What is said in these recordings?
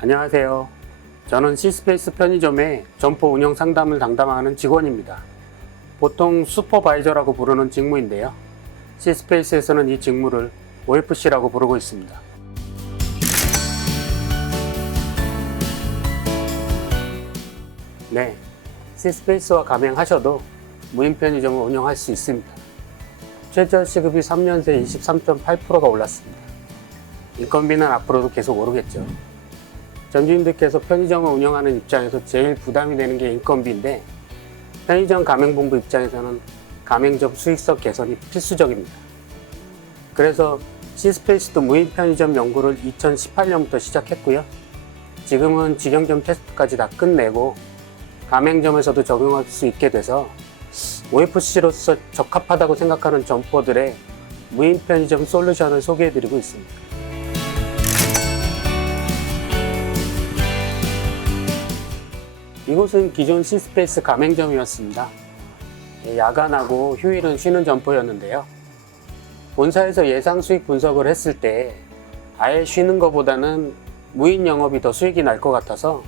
안녕하세요. 저는 시스페이스 편의점의 점포 운영 상담을 담당하는 직원입니다. 보통 슈퍼바이저라고 부르는 직무인데요. 시스페이스에서는 이 직무를 OFC라고 부르고 있습니다. 네, 시스페이스와 가맹하셔도 무인 편의점을 운영할 수 있습니다. 최저 시급이 3년 새 23.8%가 올랐습니다. 인건비는 앞으로도 계속 오르겠죠. 전주인들께서 편의점을 운영하는 입장에서 제일 부담이 되는 게 인건비인데 편의점 가맹본부 입장에서는 가맹점 수익성 개선이 필수적입니다. 그래서 시스페이스도 무인 편의점 연구를 2018년부터 시작했고요. 지금은 직영점 테스트까지 다 끝내고 가맹점에서도 적용할 수 있게 돼서 OFC로서 적합하다고 생각하는 점포들의 무인 편의점 솔루션을 소개해드리고 있습니다. 이곳은 기존 시스페이스 가맹점이었습니다. 예, 야간하고 휴일은 쉬는 점포였는데요. 본사에서 예상 수익 분석을 했을 때 아예 쉬는 것보다는 무인 영업이 더 수익이 날 것 같아서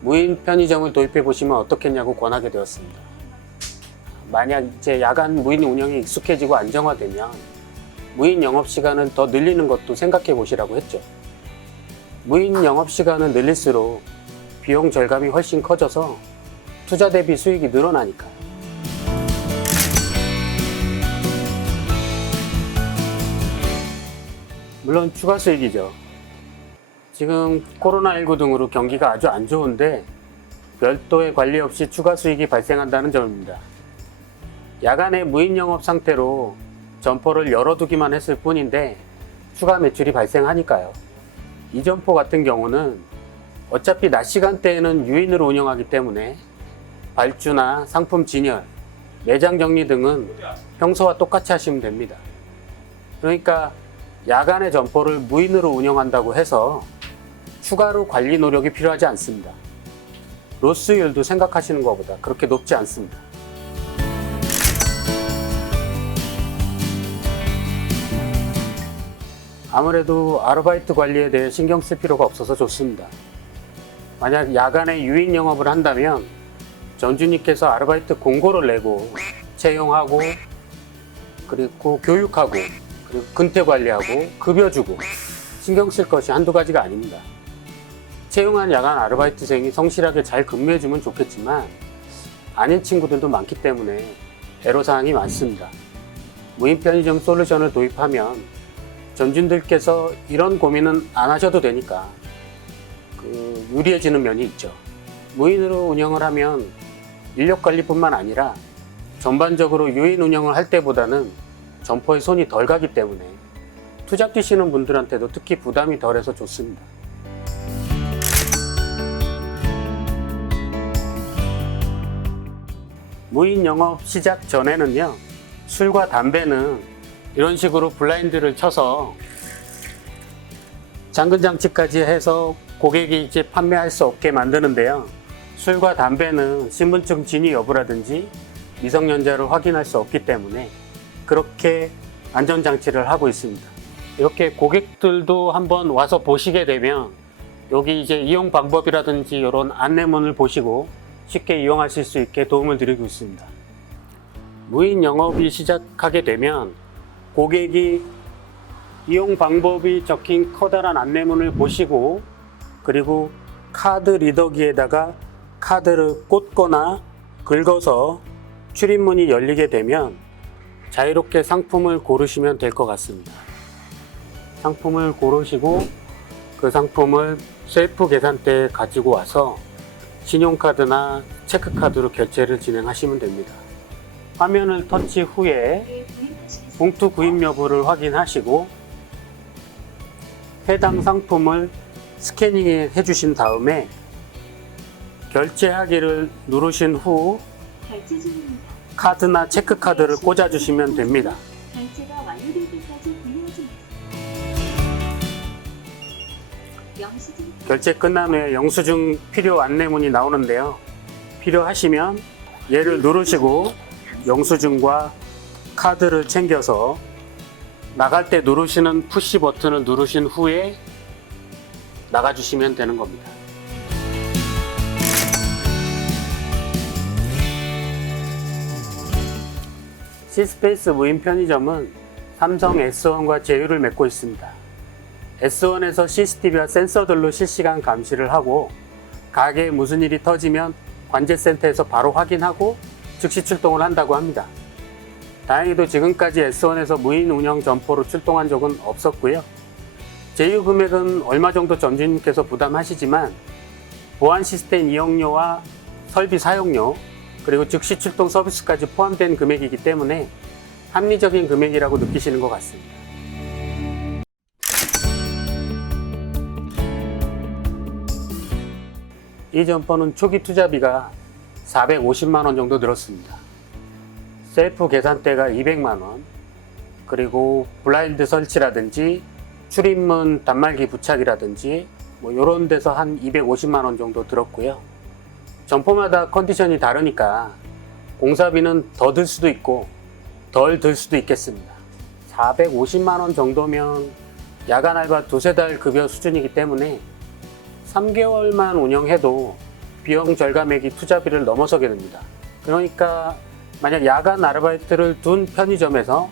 무인 편의점을 도입해 보시면 어떻겠냐고 권하게 되었습니다. 만약 이제 야간 무인 운영이 익숙해지고 안정화되면 무인 영업 시간은 더 늘리는 것도 생각해 보시라고 했죠. 무인 영업 시간을 늘릴수록 비용 절감이 훨씬 커져서 투자 대비 수익이 늘어나니까. 물론 추가 수익이죠. 지금 코로나19 등으로 경기가 아주 안 좋은데 별도의 관리 없이 추가 수익이 발생한다는 점입니다. 야간에 무인 영업 상태로 점포를 열어두기만 했을 뿐인데 추가 매출이 발생하니까요. 이 점포 같은 경우는 어차피 낮 시간대에는 유인으로 운영하기 때문에 발주나 상품 진열, 매장 정리 등은 평소와 똑같이 하시면 됩니다. 그러니까 야간의 점포를 무인으로 운영한다고 해서 추가로 관리 노력이 필요하지 않습니다. 로스율도 생각하시는 것보다 그렇게 높지 않습니다. 아무래도 아르바이트 관리에 대해 신경 쓸 필요가 없어서 좋습니다. 만약 야간에 유인 영업을 한다면 전주님께서 아르바이트 공고를 내고 채용하고 그리고 교육하고 그리고 근태 관리하고 급여 주고 신경 쓸 것이 한두 가지가 아닙니다. 채용한 야간 아르바이트생이 성실하게 잘 근무해주면 좋겠지만 아닌 친구들도 많기 때문에 애로사항이 많습니다. 무인 편의점 솔루션을 도입하면 전준들께서 이런 고민은 안 하셔도 되니까 그 유리해지는 면이 있죠. 무인으로 운영을 하면 인력 관리뿐만 아니라 전반적으로 유인 운영을 할 때보다는 점포에 손이 덜 가기 때문에 투자 뛰시는 분들한테도 특히 부담이 덜해서 좋습니다. 무인 영업 시작 전에는요, 술과 담배는 이런 식으로 블라인드를 쳐서 잠근 장치까지 해서 고객이 이제 판매할 수 없게 만드는데요. 술과 담배는 신분증 진위 여부라든지 미성년자를 확인할 수 없기 때문에 그렇게 안전장치를 하고 있습니다. 이렇게 고객들도 한번 와서 보시게 되면 여기 이제 이용 방법이라든지 이런 안내문을 보시고 쉽게 이용하실 수 있게 도움을 드리고 있습니다. 무인 영업이 시작하게 되면 고객이 이용 방법이 적힌 커다란 안내문을 보시고 그리고 카드 리더기에다가 카드를 꽂거나 긁어서 출입문이 열리게 되면 자유롭게 상품을 고르시면 될 것 같습니다. 상품을 고르시고 그 상품을 셀프 계산대에 가지고 와서 신용카드나 체크카드로 결제를 진행하시면 됩니다. 화면을 터치 후에 봉투 구입 여부를 확인하시고 해당 상품을 스캐닝해 주신 다음에 결제하기를 누르신 후 결제. 카드나 체크카드를 꽂아 주시면 됩니다. 결제 끝난 후에 영수증 필요 안내문이 나오는데요. 필요하시면 얘를 누르시고 영수증과 카드를 챙겨서 나갈 때 누르시는 푸시 버튼을 누르신 후에 나가주시면 되는 겁니다. 시스페이스 무인 편의점은 삼성 S1과 제휴를 맺고 있습니다. S1에서 CCTV와 센서들로 실시간 감시를 하고 가게에 무슨 일이 터지면 관제센터에서 바로 확인하고 즉시 출동을 한다고 합니다. 다행히도 지금까지 S1에서 무인 운영 점포로 출동한 적은 없었고요. 제휴 금액은 얼마 정도 점주님께서 부담하시지만 보안 시스템 이용료와 설비 사용료 그리고 즉시 출동 서비스까지 포함된 금액이기 때문에 합리적인 금액이라고 느끼시는 것 같습니다. 이 점포는 초기 투자비가 450만 원 정도 들었습니다. 셀프 계산대가 200만 원, 그리고 블라인드 설치라든지 출입문 단말기 부착이라든지 뭐 이런 데서 한 250만 원 정도 들었고요. 점포마다 컨디션이 다르니까 공사비는 더 들 수도 있고 덜 들 수도 있겠습니다. 450만 원 정도면 야간 알바 두세 달 급여 수준이기 때문에 3개월만 운영해도 비용 절감액이 투자비를 넘어서게 됩니다. 그러니까 만약 야간 아르바이트를 둔 편의점에서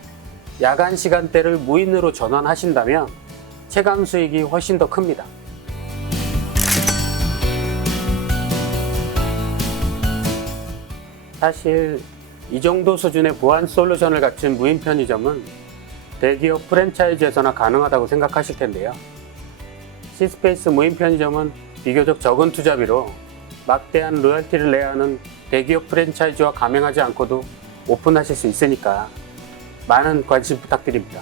야간 시간대를 무인으로 전환하신다면 체감 수익이 훨씬 더 큽니다. 사실 이 정도 수준의 보안 솔루션을 갖춘 무인 편의점은 대기업 프랜차이즈에서나 가능하다고 생각하실 텐데요. 시스페이스 무인 편의점은 비교적 적은 투자비로 막대한 로열티를 내야 하는 대기업 프랜차이즈와 가맹하지 않고도 오픈하실 수 있으니까 많은 관심 부탁드립니다.